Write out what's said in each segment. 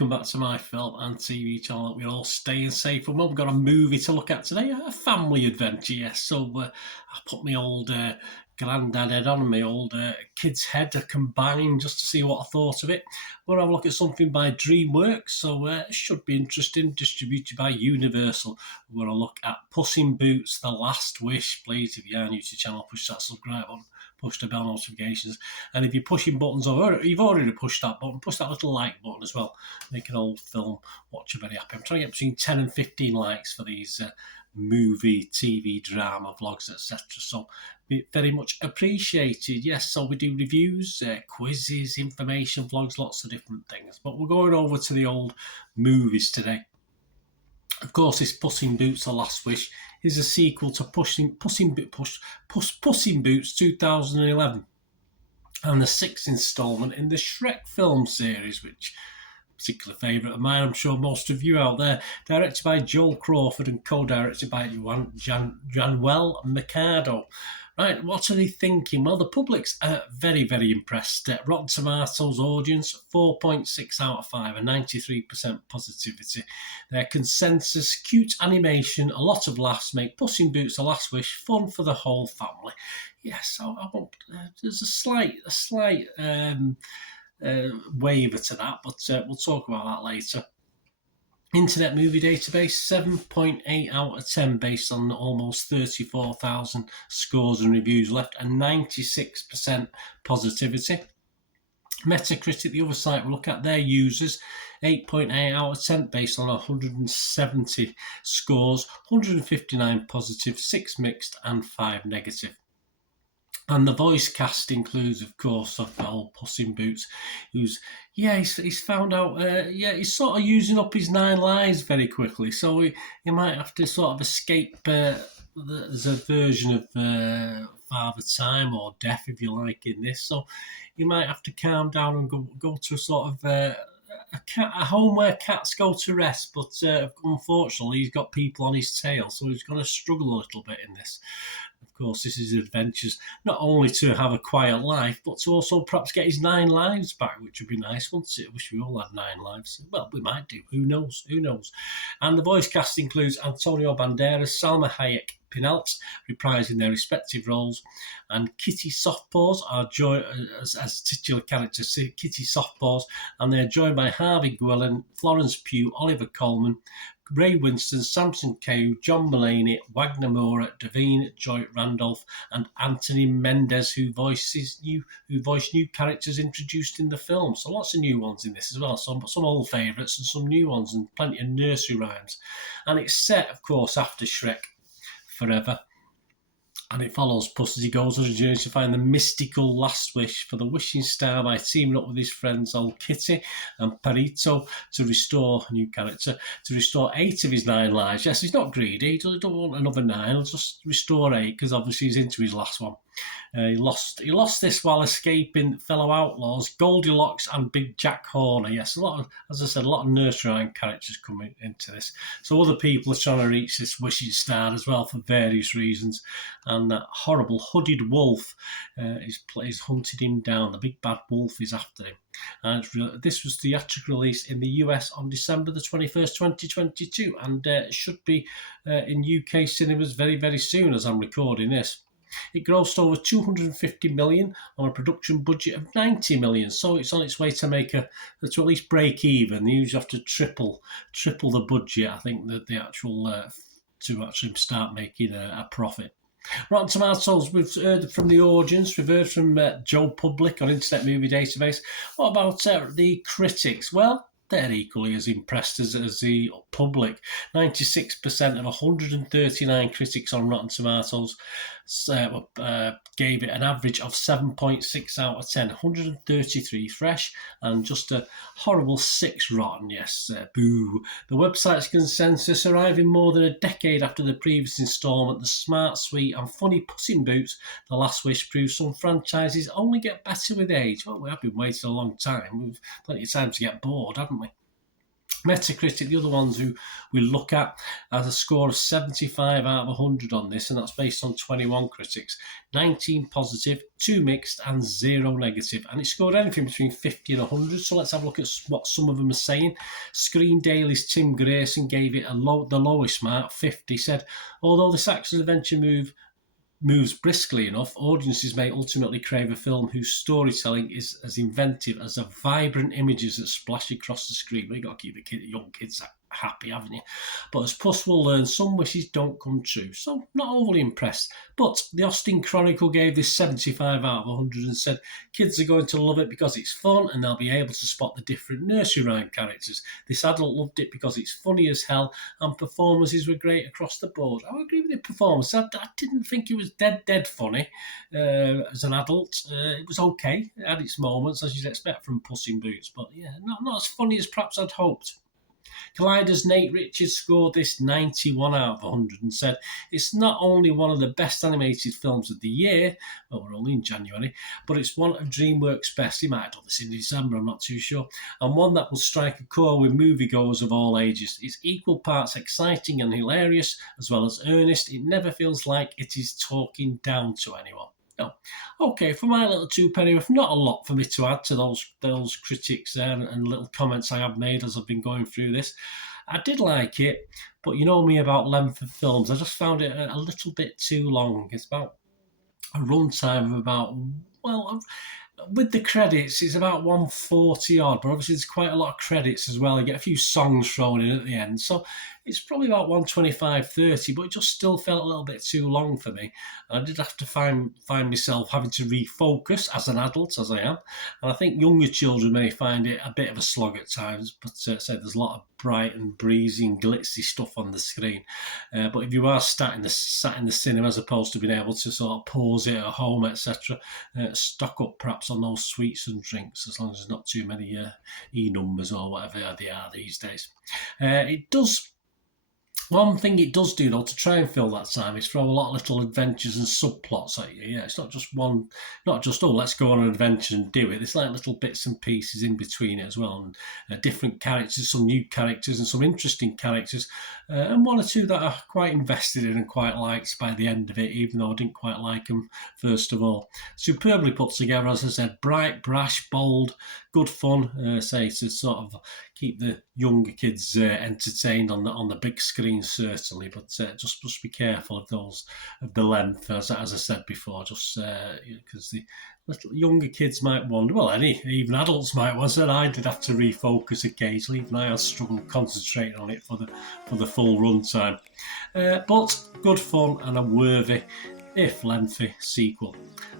welcome back to my film and TV channel. We're all staying safe, and we've got a movie to look at today, a family adventure, yes. So I put my old granddad head on and my old kid's head combined just to see what I thought of it. We're going to have a look at something by DreamWorks, so it should be interesting, distributed by Universal. We're going to look at Puss in Boots, The Last Wish. Please, if you are new to the channel, push that subscribe button, push the bell notifications, and if you're pushing buttons over, you've already pushed that button, push that little like button as well. Make an old film watcher very happy. I'm trying to get between 10 and 15 likes for these movie, TV, drama, vlogs, etc. So very much appreciated. Yes, so we do reviews, quizzes, information vlogs, lots of different things. But we're going over to the old movies today. Of course, this Puss in Boots, The Last Wish is a sequel to Puss in Boots 2011, and the sixth instalment in the Shrek film series, which particular favourite of mine, I'm sure most of you out there. Directed by Joel Crawford and co-directed by Januel Mercado. Right, what are they thinking? Well, the public's very, very impressed. Rotten Tomatoes audience, 4.6 out of 5, and 93% positivity. Their consensus, cute animation, a lot of laughs, make Puss in Boots: The Last Wish fun for the whole family. Yes, I won't, there's a slight waiver to that, but we'll talk about that later. Internet Movie Database, 7.8 out of 10 based on almost 34,000 scores and reviews left, and 96% positivity. Metacritic, the other site we'll look at, their users, 8.8 out of 10 based on 170 scores, 159 positive, 6 mixed and 5 negative. And the voice cast includes, of course, of the old Puss in Boots, who's, he's found out, he's sort of using up his 9 lives very quickly. So he might have to sort of escape, there's a version of Father Time or Death, if you like, in this. So he might have to calm down and go to a sort of a home where cats go to rest, but unfortunately he's got people on his tail, so he's going to struggle a little bit in this. Of course, this is adventures not only to have a quiet life, but to also perhaps get his 9 lives back, which would be nice, wouldn't it? I wish we all had 9 lives. Well, we might do. Who knows? Who knows? And the voice cast includes Antonio Banderas, Salma Hayek, Pinalt, reprising their respective roles, and Kitty Softpaws are as titular character Kitty Softpaws, and they're joined by Harvey Guillén, Florence Pugh, Oliver Coleman, Ray Winston, Samson Cahill, John Mulaney, Wagner Moura, Davine Joy Randolph, and Anthony Mendez, who voiced new characters introduced in the film. So lots of new ones in this as well. Some old favourites and some new ones, and plenty of nursery rhymes. And it's set, of course, after Shrek Forever. And it follows Puss as he goes on a journey to find the mystical last wish for the wishing star by teaming up with his friends old Kitty and Perito to restore a new character, to restore 8 of his 9 lives. Yes, he's not greedy. He doesn't want another 9. He'll just restore 8 because obviously he's into his last one. He lost this while escaping fellow outlaws Goldilocks and Big Jack Horner. Yes, a lot of nursery rhyme characters coming into this. So other people are trying to reach this wishing star as well for various reasons. And that horrible hooded wolf is hunting him down. The big bad wolf is after him. And this was theatrical release in the US on December the 21st, 2022, and should be in UK cinemas very, very soon as I'm recording this. It grossed over 250 million on a production budget of 90 million, so it's on its way to make to at least break even. They usually have to triple the budget, I think, that the actual to actually start making a profit. Rotten Tomatoes, we've heard from the audience, we've heard from Joe Public on Internet Movie Database. What about the critics? Well, they're equally as impressed as the public. 96% of 139 critics on Rotten Tomatoes gave it an average of 7.6 out of 10. 133 fresh and just a horrible 6 rotten. Yes, boo. The website's consensus, arriving more than a decade after the previous instalment, the smart, sweet and funny Puss in Boots, The Last Wish, proves some franchises only get better with age. Well, we have been waiting a long time. We've plenty of time to get bored, haven't we? Metacritic, the other ones who we look at, has a score of 75 out of 100 on this, and that's based on 21 critics. 19 positive, 2 mixed, and 0 negative. And it scored anything between 50 and 100, so let's have a look at what some of them are saying. Screen Daily's Tim Grayson gave it the lowest mark, 50, said, although this action-adventure moves briskly enough, audiences may ultimately crave a film whose storytelling is as inventive as the vibrant images that splash across the screen. But you've got to keep the young kids happy, haven't you? But as PUSS will learn, some wishes don't come true. So not overly impressed. But the Austin Chronicle gave this 75 out of 100 and said kids are going to love it because it's fun and they'll be able to spot the different nursery rhyme characters. This adult loved it because it's funny as hell and performances were great across the board. I agree with the performance. I didn't think it was dead funny as an adult. It was okay. It had its moments, as you'd expect from Puss in Boots, but yeah, not as funny as perhaps I'd hoped. Collider's Nate Richards scored this 91 out of 100 and said it's not only one of the best animated films of the year, well, we're only in January, but it's one of DreamWorks' best. He might have done this in December, I'm not too sure, and one that will strike a chord with moviegoers of all ages. It's equal parts exciting and hilarious, as well as earnest. It never feels like it is talking down to anyone. No. Okay, for my little two-penny worth, not a lot for me to add to those critics there and little comments I have made as I've been going through this. I did like it, but you know me about length of films. I just found it a little bit too long. It's about a runtime of about, well, with the credits, it's about 140 odd, but obviously there's quite a lot of credits as well. You get a few songs thrown in at the end, so it's probably about 125-30, but it just still felt a little bit too long for me. I did have to find myself having to refocus as an adult, as I am, and I think younger children may find it a bit of a slog at times, but there's a lot of bright and breezy and glitzy stuff on the screen. But if you are sat in the cinema as opposed to being able to sort of pause it at home, etc., stock up perhaps on those sweets and drinks, as long as there's not too many E-numbers or whatever they are these days. One thing it does do, though, to try and fill that time is throw a lot of little adventures and subplots at you. Yeah, it's not just let's go on an adventure and do it. There's like little bits and pieces in between it as well, and different characters, some new characters and some interesting characters, and one or two that are quite invested in and quite liked by the end of it, even though I didn't quite like them first of all. Superbly put together, as I said, bright, brash, bold, good fun, to sort of keep the younger kids entertained on the big screen, certainly, but just be careful of the length, as I said before, just because the little younger kids might wonder, well, even adults might wonder. So I did have to refocus occasionally, even I struggled concentrating on it for the full runtime. But good fun and a worthy, if lengthy, sequel.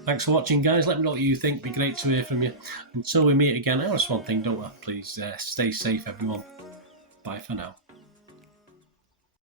Thanks for watching, guys. Let me know what you think. It'd be great to hear from you. Until we meet again, just one thing, don't we? Please stay safe, everyone. Bye for now.